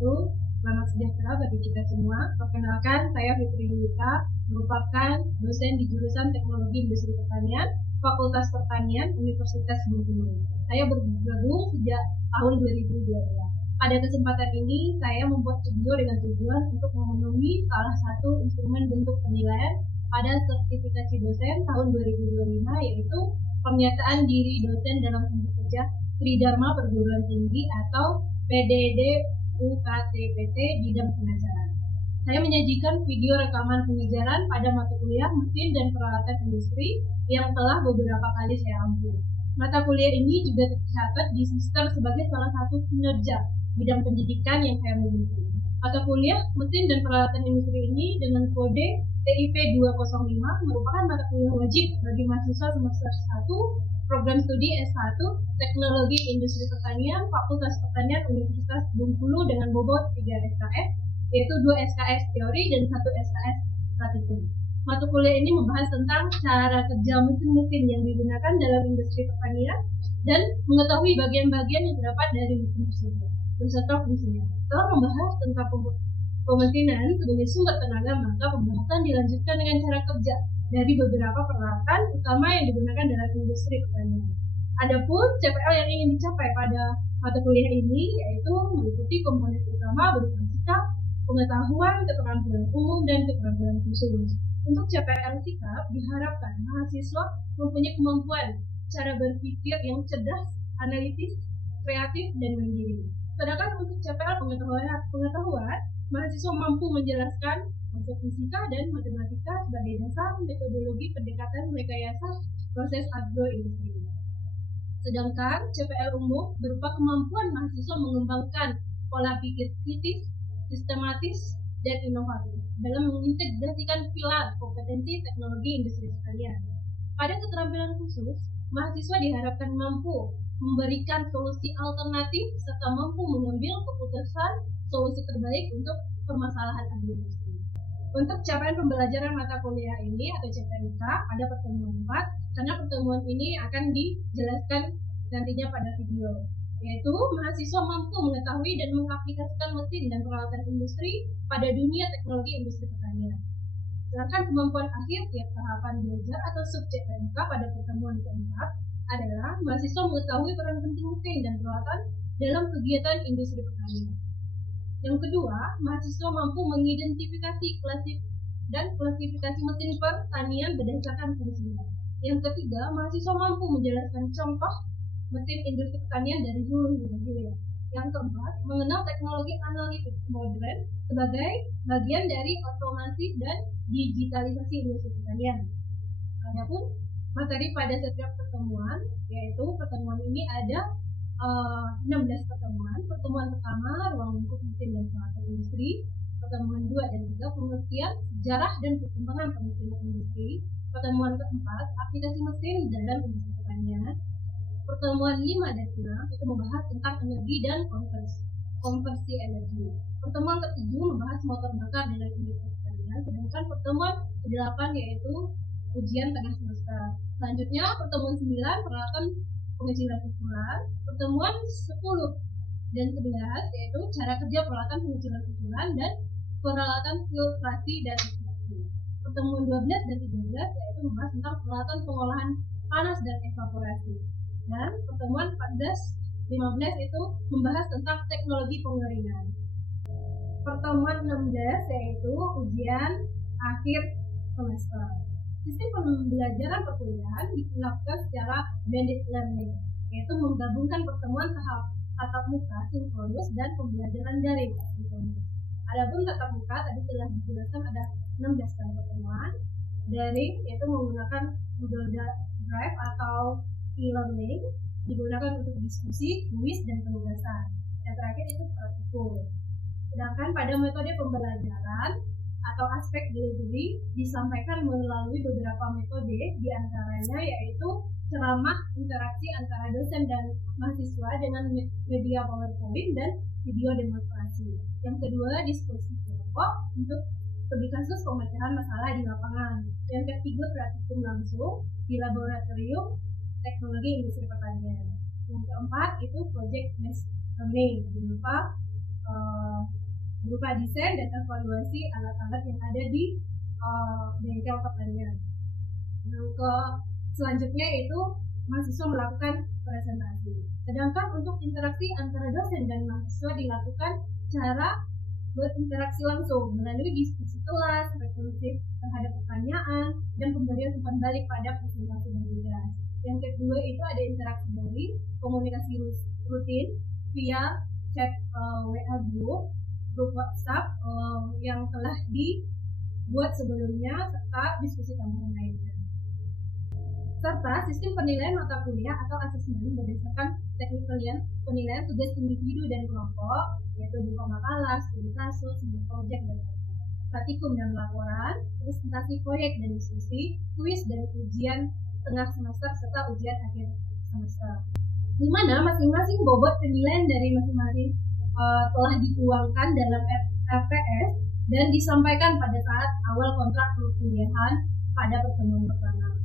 wabarakatuh. Selamat sejahtera bagi kita semua. Perkenalkan, saya Fitri Yulita, merupakan dosen di jurusan Teknologi Industri Pertanian, Fakultas Pertanian, Universitas Bengkulu. Saya bergabung sejak tahun 2002. Pada kesempatan ini, saya membuat video dengan tujuan untuk memenuhi salah satu instrumen bentuk penilaian pada sertifikasi dosen tahun 2025, yaitu pernyataan diri dosen dalam unjuk kerja Tridharma Perguruan Tinggi atau PDD UKTPT bidang pengajaran. Saya menyajikan video rekaman pengajaran pada mata kuliah mesin dan peralatan industri yang telah beberapa kali saya ampu. Mata kuliah ini juga tercatat di Sister sebagai salah satu kinerja bidang pendidikan yang saya miliki. Mata kuliah mesin dan peralatan industri ini dengan kode TIP 205 merupakan mata kuliah wajib bagi mahasiswa semester 1 program studi S1 Teknologi Industri Pertanian Fakultas Pertanian Universitas Bengkulu dengan bobot 3 SKS, yaitu 2 SKS teori dan 1 SKS praktikum. Mata kuliah ini membahas tentang cara kerja mesin-mesin yang digunakan dalam industri pertanian dan mengetahui bagian-bagian yang terdapat dari mesin tersebut beserta fungsinya. Setelah membahas tentang pemesinan sebagai sumber tenaga, maka pembahasan dilanjutkan dengan cara kerja dari beberapa peralatan utama yang digunakan dalam industri pertanian. Adapun CPL yang ingin dicapai pada mata kuliah ini yaitu meliputi komponen utama berupa sikap, pengetahuan, keterampilan umum, dan keterampilan khusus. Untuk CPL sikap diharapkan mahasiswa mempunyai kemampuan cara berpikir yang cerdas, analitis, kreatif, dan mandiri. Sedangkan untuk CPL pengetahuan, mahasiswa mampu menjelaskan konsep fisika dan matematika sebagai dasar metodologi pendekatan rekayasa proses agroindustri. Sedangkan CPL umum berupa kemampuan mahasiswa mengembangkan pola pikir kritis, sistematis, dan inovatif dalam mengintegrasikan pilar kompetensi teknologi industri pertanian. Pada keterampilan khusus, mahasiswa diharapkan mampu memberikan solusi alternatif serta mampu mengambil keputusan solusi terbaik untuk permasalahan agroindustri. Untuk capaian pembelajaran mata kuliah ini atau CPNK ada pertemuan 4, karena pertemuan ini akan dijelaskan nantinya pada video, yaitu mahasiswa mampu mengetahui dan mengaplikasikan mesin dan peralatan industri pada dunia teknologi industri pertanian. Sedangkan kemampuan akhir tiap tahapan belajar atau sub CPNK pada pertemuan keempat adalah mahasiswa mengetahui peran penting mesin dan peralatan dalam kegiatan industri pertanian. Yang kedua, mahasiswa mampu mengidentifikasi klasifikasi mesin pertanian berdasarkan fungsinya. Yang ketiga, mahasiswa mampu menjelaskan contoh mesin industri pertanian dari hulu hingga hilir. Yang keempat, mengenal teknologi analitik modern sebagai bagian dari otomasi dan digitalisasi industri pertanian. Adapun materi pada setiap pertemuan, yaitu pertemuan ini ada 16 pertemuan. Pertemuan pertama, ruang lingkup mesin dan peralatan industri. Pertemuan 2 dan 3, pengertian, sejarah, dan perkembangan pemesinan industri. Pertemuan keempat, aplikasi mesin dalam industri pertanian. Pertemuan 5 dan 6 itu membahas tentang energi dan konversi energi. Pertemuan ke-7 membahas motor bakar dalam industri pertanian. Sedangkan pertemuan ke-8 yaitu ujian tengah semester. Selanjutnya pertemuan 9 peralatan pengecilan susulan. Pertemuan 10 dan 11 yaitu cara kerja peralatan pengecilan susulan dan peralatan filtrasi dan ekstraksi. Pertemuan 12 dan 13 yaitu membahas tentang peralatan pengolahan panas dan evaporasi. Dan pertemuan 14-15 itu membahas tentang teknologi pengeringan. Pertemuan 16 yaitu ujian akhir semester. Sistem pembelajaran perkuliahan dilakukan secara blended learning, yaitu menggabungkan pertemuan tatap muka sinkronus dan pembelajaran daring asinkronus. Adapun tatap muka tadi telah dijelaskan ada 16 kali pertemuan. Daring yaitu menggunakan Google Drive atau e-learning, digunakan untuk diskusi, kuis, dan penugasan. Yang terakhir itu praktikum. Sedangkan pada metode pembelajaran atau aspek delivery disampaikan melalui beberapa metode, diantaranya yaitu ceramah, interaksi antara dosen dan mahasiswa dengan media PowerPoint dan video demonstrasi. Yang kedua, diskusi kelompok untuk studi kasus pemecahan masalah di lapangan. Yang ketiga, praktikum langsung di laboratorium teknologi industri pertanian. Yang keempat itu project based learning berupa berupa desain dan evaluasi alat-alat yang ada di bengkel pertanian. Ke selanjutnya itu mahasiswa melakukan presentasi. Sedangkan untuk interaksi antara dosen dan mahasiswa dilakukan cara berinteraksi langsung melalui diskusi kelas, refleksi terhadap pertanyaan, dan pemberian umpan balik pada presentasi dan tugas. Yang kedua itu ada interaksi daring, komunikasi rutin via chat WA grup WhatsApp yang telah dibuat sebelumnya, serta diskusi tambahan lainnya. Serta sistem penilaian mata kuliah atau asesmen berdasarkan teknik penilaian tugas individu dan kelompok, yaitu berupa makalah, studi kasus, proyek, dan praktikum dan laporan, presentasi proyek dan diskusi, kuis dan ujian tengah semester serta ujian akhir semester. Di mana masing-masing bobot penilaian dari masing-masing telah dituangkan dalam RPS dan disampaikan pada saat awal kontrak perkuliahan pada pertemuan pertama.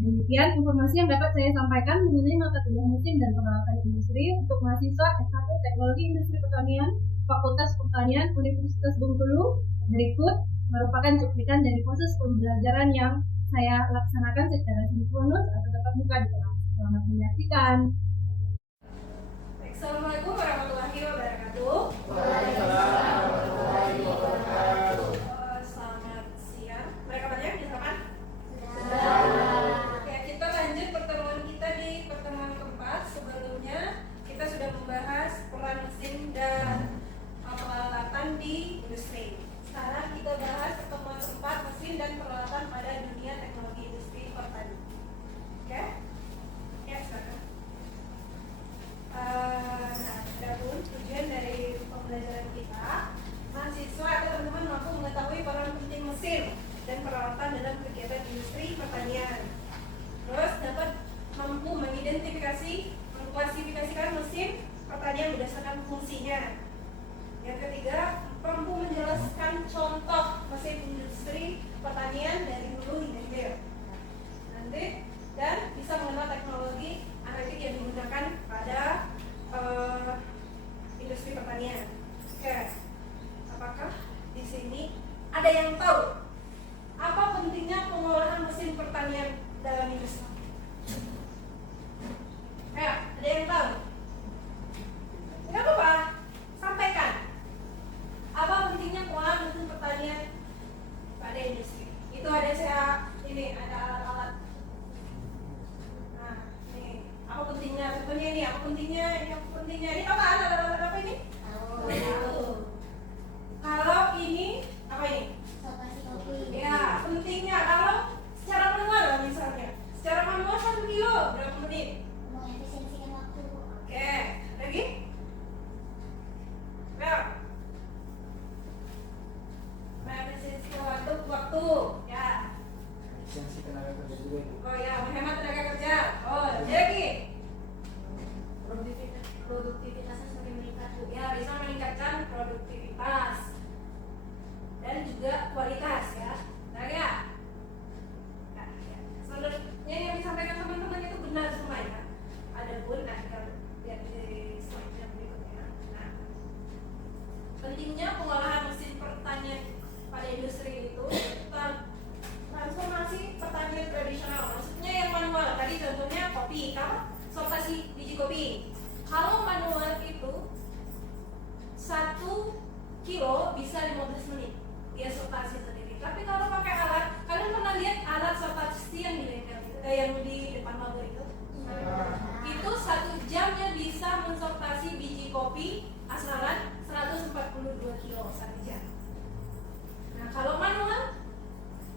Demikian informasi yang dapat saya sampaikan mengenai mata kuliah mesin dan peralatan industri untuk mahasiswa S1 Teknologi Industri Pertanian, Fakultas Pertanian Universitas Bengkulu. Berikut merupakan cuplikan dari proses pembelajaran yang saya laksanakan secara sinkronus atau tatap muka di kelas. Selamat menyaksikan. Assalamualaikum warahmatullahi wabarakatuh. Selamat siang. Mereka banyak di depan? Oke, kita lanjut pertemuan kita di pertemuan keempat. Sebelumnya kita sudah membahas peran mesin dan peralatan di industri. Sekarang kita bahas pertemuan keempat, mesin dan peralatan pada dunia teknologi industri pertanian. Oke? Ya, silakan. Adapun tujuan dari pembelajaran kita, mahasiswa atau teman-teman mampu mengetahui peran penting mesin dan peralatan dalam kegiatan industri pertanian. Terus dapat mampu mengidentifikasi, mengklasifikasikan mesin pertanian berdasarkan fungsinya. Yang ketiga, mampu menjelaskan contoh mesin industri pertanian dari hulu hingga hilir. Nanti dan bisa mengenal teknologi analitik yang digunakan pada industri pertanian. Oke, apakah di sini ada yang tahu apa pentingnya pengolahan mesin pertanian dalam industri? Ada yang tahu? Tidak apa-apa, sampaikan. Apa pentingnya pengolahan mesin pertanian pada industri? Itu ada ada alat-alat. Nah, ini apa pentingnya? Contohnya ini apa pentingnya? Ini apa? Alat-alat apa ini? Kalau ini apa ini? Ya, pentingnya kalau secara manual misalnya. Secara manual 1 kilo berapa menit? Mengefisiensikan waktu. Oke, lagi? Ya. Mengefisiensikan waktu. Ya. Efisiensi tenaga kerja juga itu. Oh ya, menghemat tenaga kerja. Oh, lagi? Produktivitasnya semakin meningkat. Ya, bisa meningkatkan produktivitas dan juga kualitas ya. Nah ya. Nah, ya. Sebenarnya yang disampaikan teman-teman itu benar semua ya. Adapun kita lihat di slide yang berikutnya. Nah, pentingnya pengolahan mesin pertanian pada industri itu transformasi pertanian tradisional. Maksudnya yang manual. Tadi contohnya kopi, kalau sortasi biji kopi. Kalau manual itu 1 kilo bisa 15 menit dia sortasi sendiri. Tapi kalau pakai alat, kalian pernah lihat alat sortasi yang di bengkel itu, yang di depan mabur itu? Itu 1 jamnya bisa mensortasi biji kopi asalan 142 kilo 1 jam. Nah kalau manual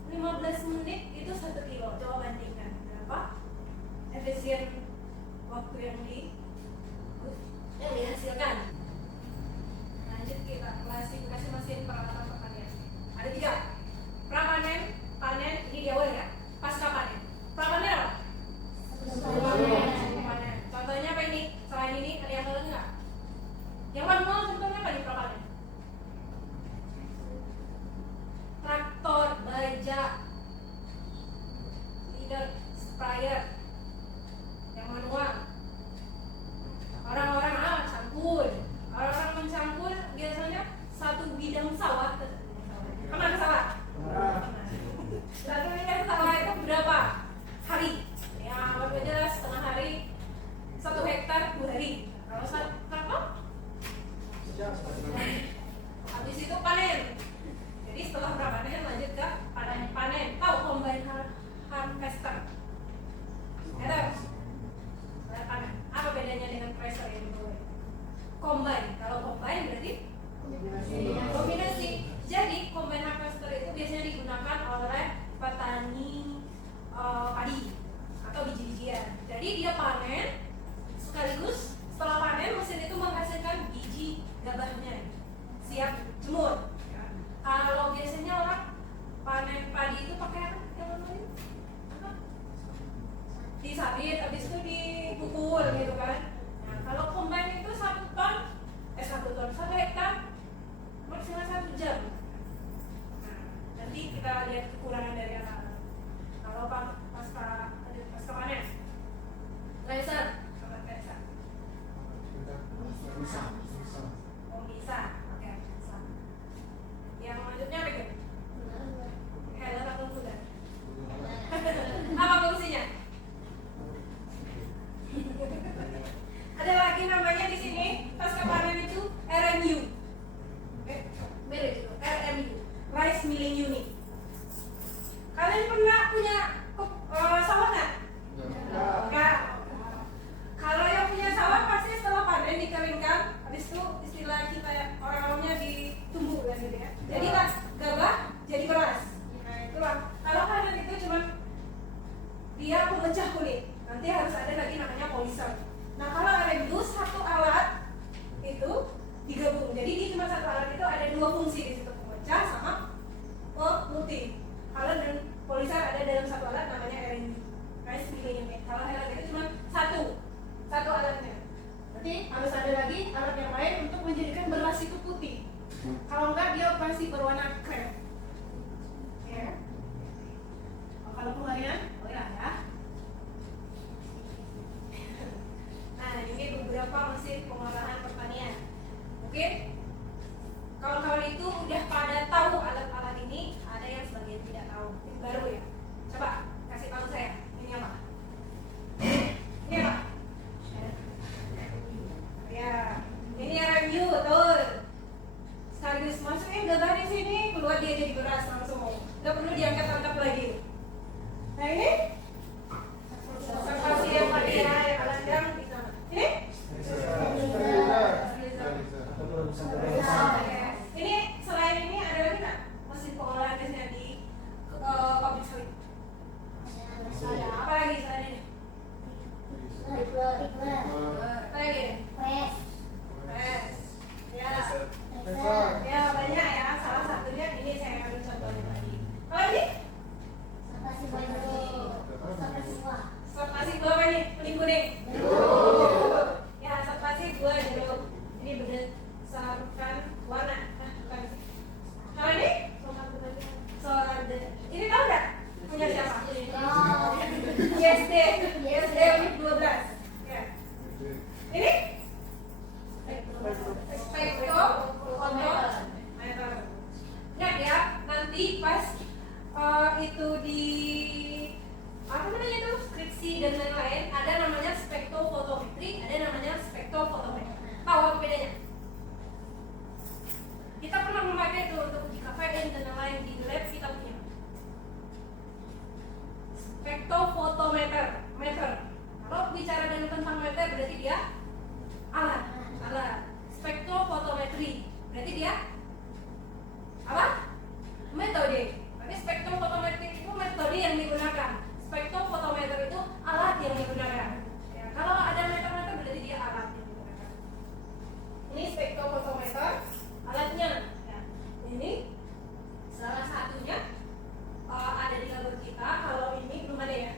15 menit itu 1 kilo. Coba bandingkan berapa efisien waktu yang dihasilkan. Lanjut kita klasifikasi mesin peralatan pertanian. Ada 3. Prapanen, panen, ini di awal ya. Pasca panen. Prapanen apa? Panen. Contohnya apa ini? Selain ini ada yang lain nggak? Yang manual contohnya apa di prapanen? Traktor, bajak, leader, sprayer. Yang manual orang-orang campur, orang-orang dijahit, habis itu dipukul gitu kan. Nah, kalau combine itu 1 hektar maksimal 1 jam. Nah, nanti kita lihat kekurangan dari anak-anak. Kalau pasca panen, Laser, sama Teresa. Oh bisa, oke bisa. Yang lanjutnya apa gitu? Heller atau kuda? Apa fungsinya? Ada lagi namanya di sini pasca panen itu RMU. Mirip itu, RMU, Rice Milling Unit. Kalian pernah punya sawah nggak? Enggak. Kalau yang punya sawah pasti setelah panen dikeringkan, habis itu istilah kita orang awamnya ditumbuk kan gitu ya. Jadi gabah jadi beras. Nah itulah. Kalau panen itu cuma dia memecah kulit. Nanti harus ada lagi namanya poliser. Nah kalau ada itu satu alat itu digabung. Jadi di cuma satu alat itu ada 2 fungsi di situ, pemecah sama pemutih. Alat dan poliser ada dalam satu alat namanya RNU, Rice Milling Unit. Kalau alat itu cuma satu alatnya. Berarti harus ada lagi alat yang lain untuk menjadikan beras itu putih. Kalau enggak dia pasti berwarna krem. Ya. Kalau penggalian, oh ya. Nah ini beberapa mesin pengolahan pertanian. Mungkin kawan-kawan itu udah pada tahu alat-alat ini, ada yang sebagian tidak tahu. Ini baru ya. Coba kasih tahu saya. Ini apa? Ini apa? Ya, ini RMU, betul. Sekaligus masukin gabah di sini, keluar dia jadi beras langsung. Nggak perlu diangkat-angkat lagi. Nah ini observasi yang tadi ya, yang alat yang di sana. Ini? Ini selain ini ada lagi nggak mesin pengolahan biasanya di pabrik sawit? Ada apa lagi selain ini? Apa lagi? Press. Ya. Ya banyak ya. Salah satunya ini saya ambil contohnya tadi. Kalau ini? Spasi buah apa nih? Kuning. Ya, spasi buah jeruk. Ini berdasarkan warna. Bukan. Kalau ini? Sorade. Ini tahu nggak? Punya siapa? YSD unit 12. Ya. Ini? Spektrometer. Ingat ya, nanti pas itu di apa namanya itu skripsi dan lain-lain ada namanya spektrofotometri, ada namanya spektrofotometer. Tahu apa bedanya? Kita pernah memakai itu untuk uji kafein dan lain-lain di lab kita punya. Spektrofotometer, meter. Kalau bicara tentang meter berarti dia alat. Spektrofotometri berarti dia apa? Metode. Tapi spektrofotometri itu metode yang digunakan. Spektrofotometer itu alat yang digunakan. Ya, kalau ada meter-meter berarti dia alat yang digunakan. Ini spektrofotometer alatnya. Ya. Ini salah satunya ada di kantor kita. Kalau ini belum ada ya.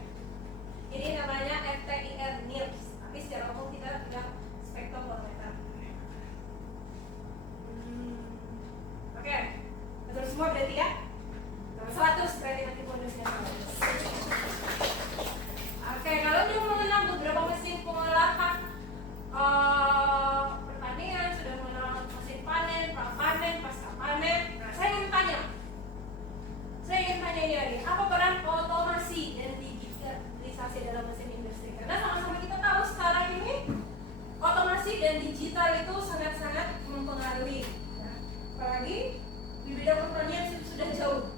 Ini namanya FTIR NIRS. Tapi secara umum kita bilang spektrofotometer. Oke, betul semua berarti ya. 100 berarti nanti bonusnya. Oke, kalau dia mengenal beberapa mesin pengolahan pertanian, sudah mengenal mesin panen, pra-panen, pasca panen. Nah, saya ingin tanya ini lagi, apa peran otomasi dan digitalisasi dalam mesin industri? Karena sama-sama kita tahu sekarang ini otomasi dan digital itu sangat-sangat mempengaruhi. Nah, apalagi di bidang pertanian sudah jauh.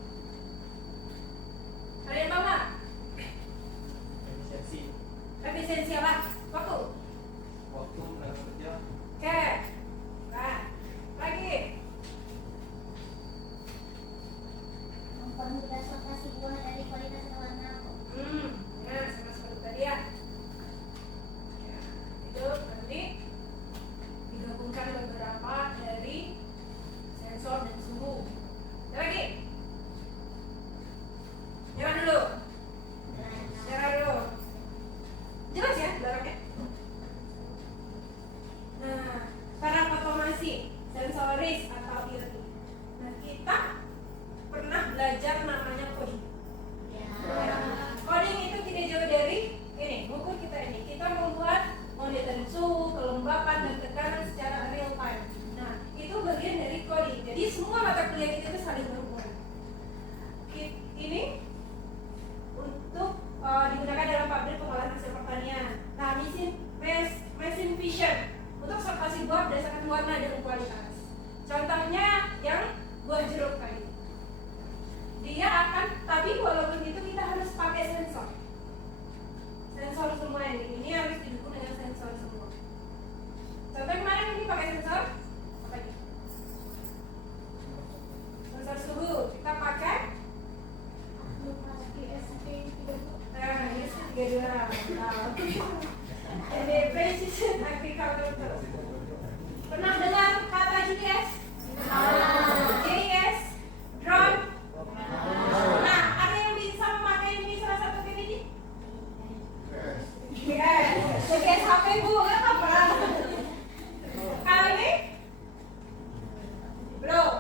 Kalian tahu nggak? Efisiensi apa? Waktu tenaga kerja. Oke. Nah, lagi. Mempermudah sortasi buah dari kualitas dan warna. Ya, sama seperti tadi ya. Ya, itu nanti digabungkan beberapa dari sensor dan suhu. Ada lagi? 32. Jadi precision agriculture. Pernah dengar kata GPS? GIS? Drone? Nah, ada yang bisa memakai ini salah satu ini? GPS HP Bu, apa? Kalau ini? Belum.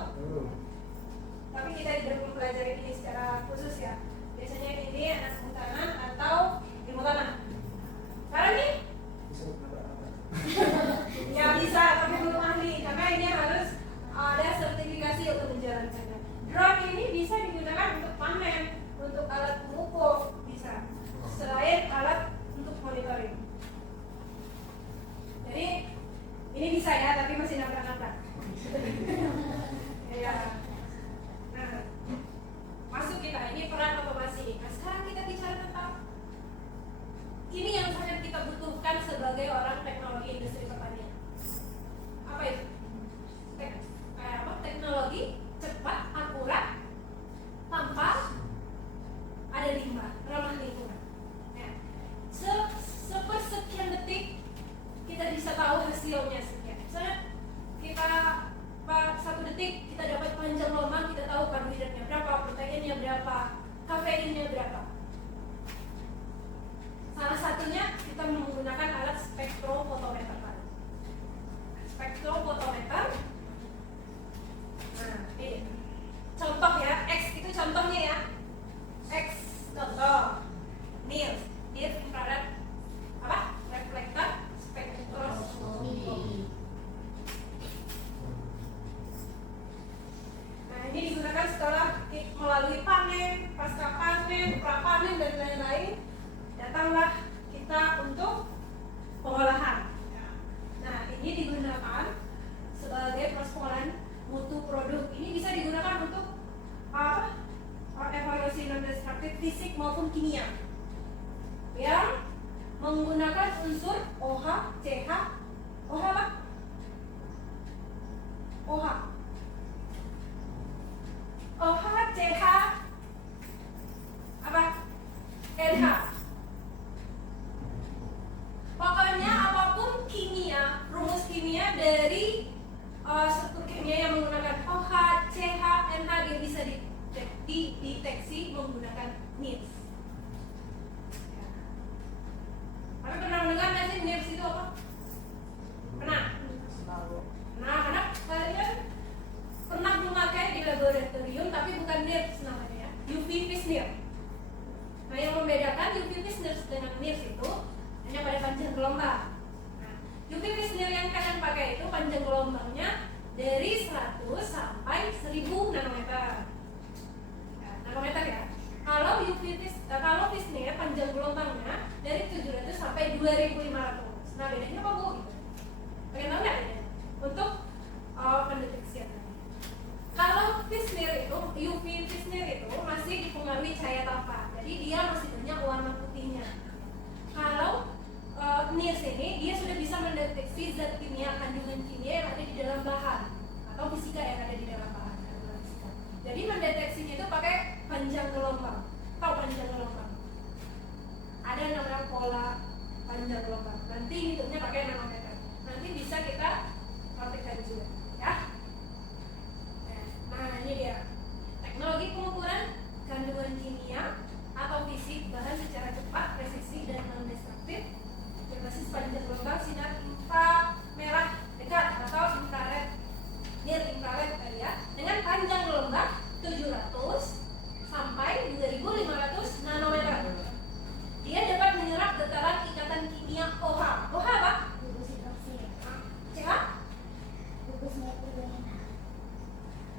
Tapi kita tidak mempelajari ini secara khusus ya. Biasanya ini anak kehutanan atau ilmu tanah. Sekarang nih? Ya bisa, tapi belum ahli karena ini harus ada sertifikasi untuk menjalankannya. Drone ini bisa digunakan untuk panen, untuk alat pengukur bisa, selain alat untuk monitoring. Jadi ini bisa ya, tapi masih nabrak-nabrak. Ya. Nah, masuk kita ini peran otomasi. Nah, sekarang kita bicara tentang ini yang sangat kita butuhkan sebagai orang teknologi industri pertanian. Apa itu? Teknologi cepat, akurat, tanpa ada limbah, ramah lingkungan. Nah, sepersekian detik kita bisa tahu hasilnya sekian. Misalnya kita 1 detik kita dapat panjang gelombang, kita tahu karbohidratnya berapa, proteinnya berapa, kafeinnya berapa. Salah satunya kita menggunakan alat spektrofotometer. Spektrofotometer. Nah, ini contoh ya, X itu contohnya ya. X contoh. NIRS, infrared apa? Reflektor spektroskopi. Nah, ini digunakan setelah melalui panen, pasca panen, pra panen dan lain-lain. Datanglah kita untuk pengolahan. Nah, ini digunakan sebagai proses pengolahan mutu produk. Ini bisa digunakan untuk apa? Evaluasi non-destruktif fisik maupun kimia yang menggunakan unsur OH, CH, OH apa? OH, CH, apa? NH. Pokoknya apapun kimia, rumus kimia dari struktur kimia yang menggunakan OH, CH, NH dia bisa dideteksi menggunakan NIRS. Tapi pernah mendengar nggak sih NIRS itu apa? Pernah? Nah, karena kalian pernah memakai di laboratorium, tapi bukan NIRS namanya ya, UV Visnir. Nah, yang membedakan UV Visnir dengan NIRS itu hanya pada panjang gelombang. Nah, UV Visnir yang kalian pakai itu panjang gelombangnya dari 100 sampai 1000 nanometer. Nanometer ya. Kalau kalau Visnir panjang gelombangnya dari 700 sampai 2500. Nah, bedanya apa Bu? Pengen tahu nggak bedanya? Untuk pendeteksian. Kalau Visnir itu, UV Visnir itu masih dipengaruhi cahaya tanpa. Jadi dia masih banyak warna putihnya. Kalau NIRS ini dia sudah bisa mendeteksi zat kimia, kandungan kimia yang ada di dalam bahan atau fisika yang ada di dalam bahan. Jadi mendeteksinya itu pakai panjang gelombang. Tahu panjang gelombang? Ada namanya pola panjang gelombang. Nanti hitungnya pakai nanometer. Nanti bisa kita praktekkan juga, ya. Nah, ini dia. Teknologi pengukuran kandungan kimia atau fisik bahan secara cepat, presisi dan non-destruktif berbasis panjang gelombang sinar inframerah dekat atau infrared, near infrared tadi ya, dengan panjang gelombang 700 sampai 2500 nanometer. Dia dapat menyerap getaran ikatan kimia OH. OH apa? CH?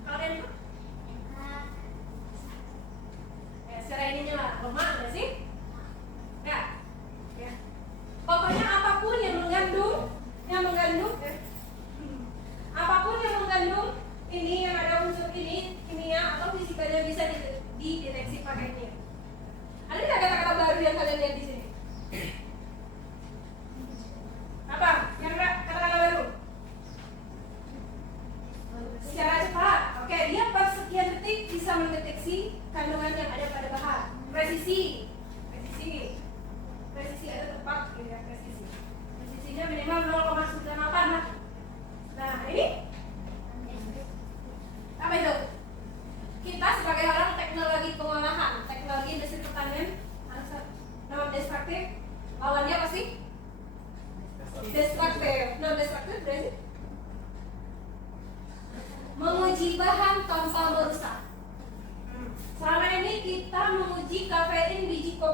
Kalian secara ininya lah, lemah nggak sih? Nggak? Ya. Pokoknya apapun yang mengandung apapun yang mengandung ini yang ada unsur ini kimia atau fisikanya bisa dideteksi pakai NIRS. Ada nggak kata-kata baru yang kalian lihat di sini? Apa? Yang kata-kata baru? Secara cepat. Oke, dia per sekian detik bisa mendeteksi kandungan yang ada pada bahan. Presisi.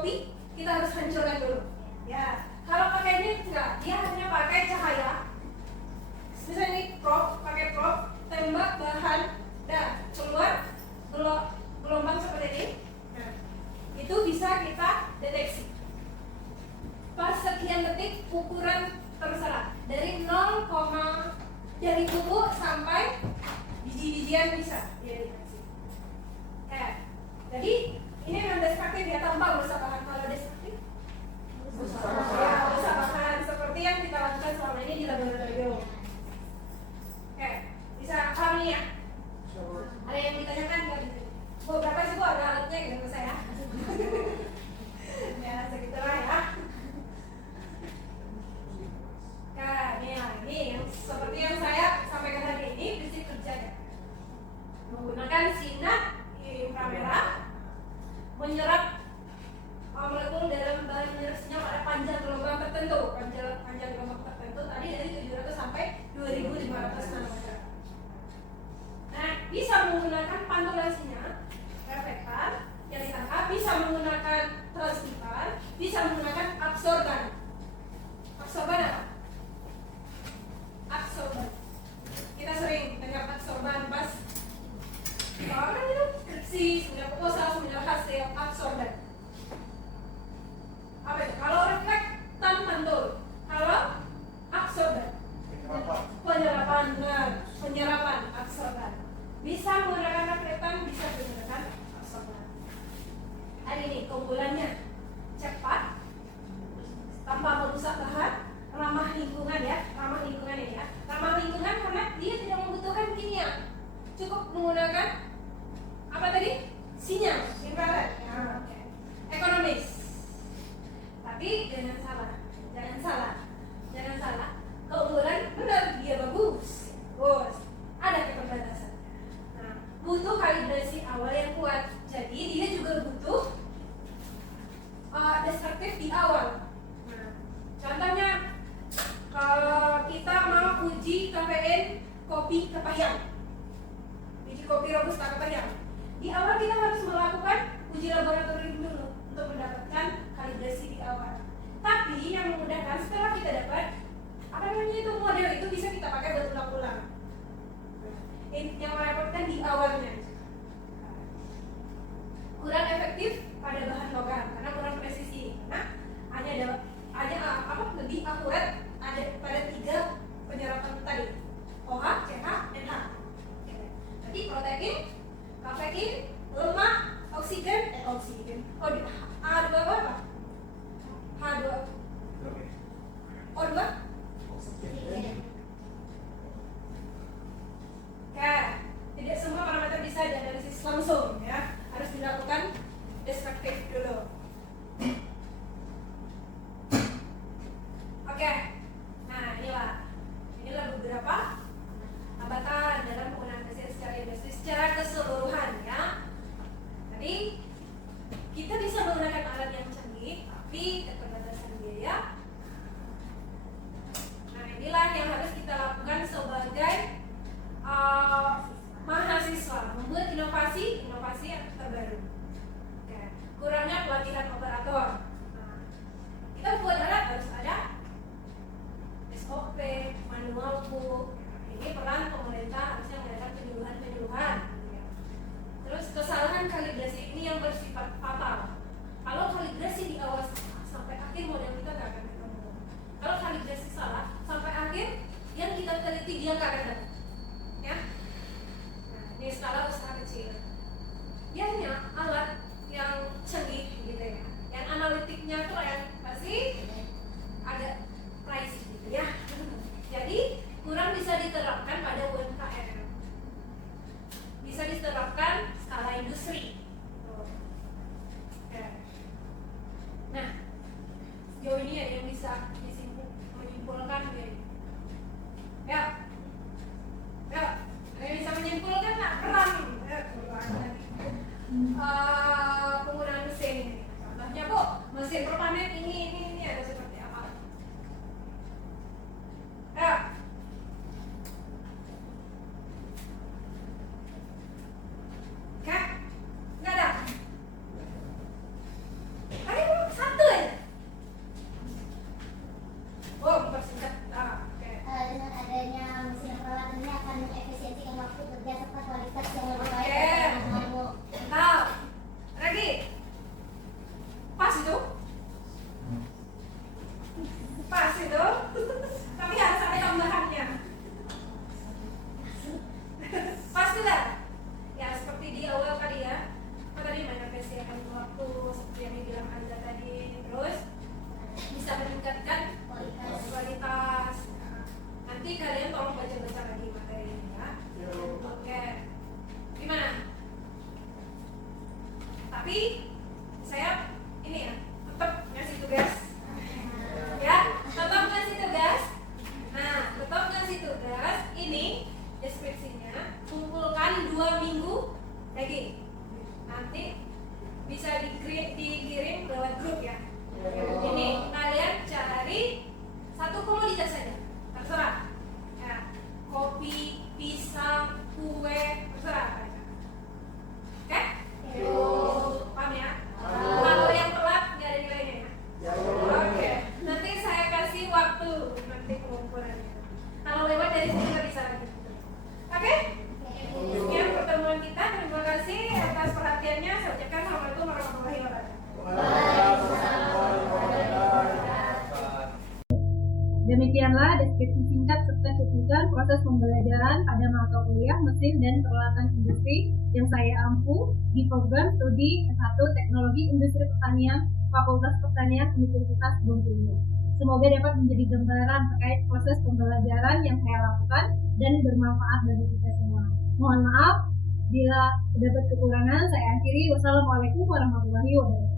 kopi, kita harus hancurkan dulu. Ya, kalau pakai ini enggak, dia hanya pakai cahaya. Misalnya ini pakai probe, tembak bahan, dan keluar gelombang seperti ini. Nah, itu bisa kita deteksi. Per sekian detik ukuran terserah dari 0, dari bubuk sampai biji-bijian bisa dideteksi. Jadi ini yang destruktif ya, tanpa berusaha bahan. Kalau destruktif berusaha bahan seperti yang kita lakukan selama ini di laboratorium. Bisa paham nih ya? Ada yang ditanyakan nggak? Bu, berapa sih Bu ada alatnya gitu saya? Ya segitulah ya. Ini yang seperti yang saya sampaikan hari ini, prinsip kerjanya menggunakan sinar inframerah menyerap molekul dalam bahan mineralnya pada panjang gelombang tertentu. Panjang gelombang tertentu tadi dari 700 sampai 2500 nanometer. Nah, bisa menggunakan pantulansinya reflektor yang ditangkap, bisa menggunakan transmitter, bisa menggunakan absorban. Absorban apa? Absorban. Kita sering dengar absorban pas apa itu? Skripsi, seminar proposal, seminar hasil, absorban. Apa itu? Kalau reflektan pantul, kalau absorban penyerapan absorban. Bisa menggunakan reflektan, bisa menggunakan absorban. Hari ini keunggulannya cepat, tanpa merusak bahan, ramah lingkungan ya, ramah lingkungan ini ya. Ramah lingkungan karena dia tidak membutuhkan kimia, cukup menggunakan apa tadi? Sinyal infrared. Ekonomis. Tapi jangan salah. Keunggulan benar, dia bagus. Ada keterbatasan. Nah, butuh kalibrasi awal yang kuat. Jadi dia juga butuh destruktif di awal. Nah, contohnya kalau kita mau uji kafein kopi Kepayang, uji kopi robusta Kepayang, di awal kita harus melakukan uji laboratorium dulu untuk mendapatkan kalibrasi di awal. Tapi yang memudahkan setelah kita dapat model itu bisa kita pakai buat ulang-ulang. Yang merepotkan di awalnya. Kurang efektif pada bahan logam karena kurang presisi. Nah, lebih akurat ada pada 3 penyerapan tadi. OH, CH, NH. Jadi protein, kafein, lemak, oksigen. H2 apa? H2. O2. Tidak semua parameter bisa dianalisis langsung ya, harus dilakukan destruktif dulu. Oke, nah inilah beberapa hambatan dalam penggunaan mesin secara industri secara keseluruhan ya. Tadi kita bisa menggunakan alat yang canggih, tapi keterbatasan biaya. Nah inilah yang harus kita lakukan sebagai mahasiswa, membuat inovasi yang terbaru. Oke. Kurangnya pelatihan operator. Nah, kita buat alat harus ada SOP, manual book. Ini peran pemerintah harusnya mengadakan penyuluhan. Terus kesalahan kalibrasi ini yang bersifat fatal. Kalau kalibrasi di awal sampai akhir model kita nggak akan ketemu. Kalau kalibrasi salah sampai akhir yang kita teliti dia nggak akan dapat. Ya. Nah, ini skala usaha kecil. Biasanya alat itu? Pas itu. Tapi harus ada tambahannya. Pas tidak? Ya seperti di awal tadi ya. Tadi mengapresiasikan waktu seperti yang dibilang Anda tadi. Terus bisa meningkatkan kualitas. Nanti kalian tolong baca-baca lagi materi ini ya. Oke. Gimana? Tapi saya ini ya tetap ngasih tugas. Ya, tetap ngasih tugas. Nah, tetap ngasih tugas. Ini deskripsinya kumpulkan 2 minggu lagi. Nanti bisa dikirim lewat grup ya. Ini kalian cari satu komoditas saja, terserah. Ya, kopi, pisang, kue, terserah. Oke? Paham ya? Kalau yang telat nggak ada nilainya ya. Oke. Nanti saya kasih waktu nanti pengumpulannya. Kalau lewat dari sini nggak bisa lagi. Oke? Sekian pertemuan kita. Terima kasih atas perhatiannya. Saya ucapkan assalamualaikum warahmatullahi wabarakatuh. Demikianlah deskripsi singkat serta cuplikan proses pembelajaran pada mata kuliah mesin dan peralatan industri yang saya ampu di program studi S1 Teknologi Industri Pertanian Fakultas Pertanian Universitas Bengkulu. Semoga dapat menjadi gambaran terkait proses pembelajaran yang saya lakukan dan bermanfaat bagi kita semua. Mohon maaf bila terdapat kekurangan. Saya akhiri. Wassalamualaikum warahmatullahi wabarakatuh.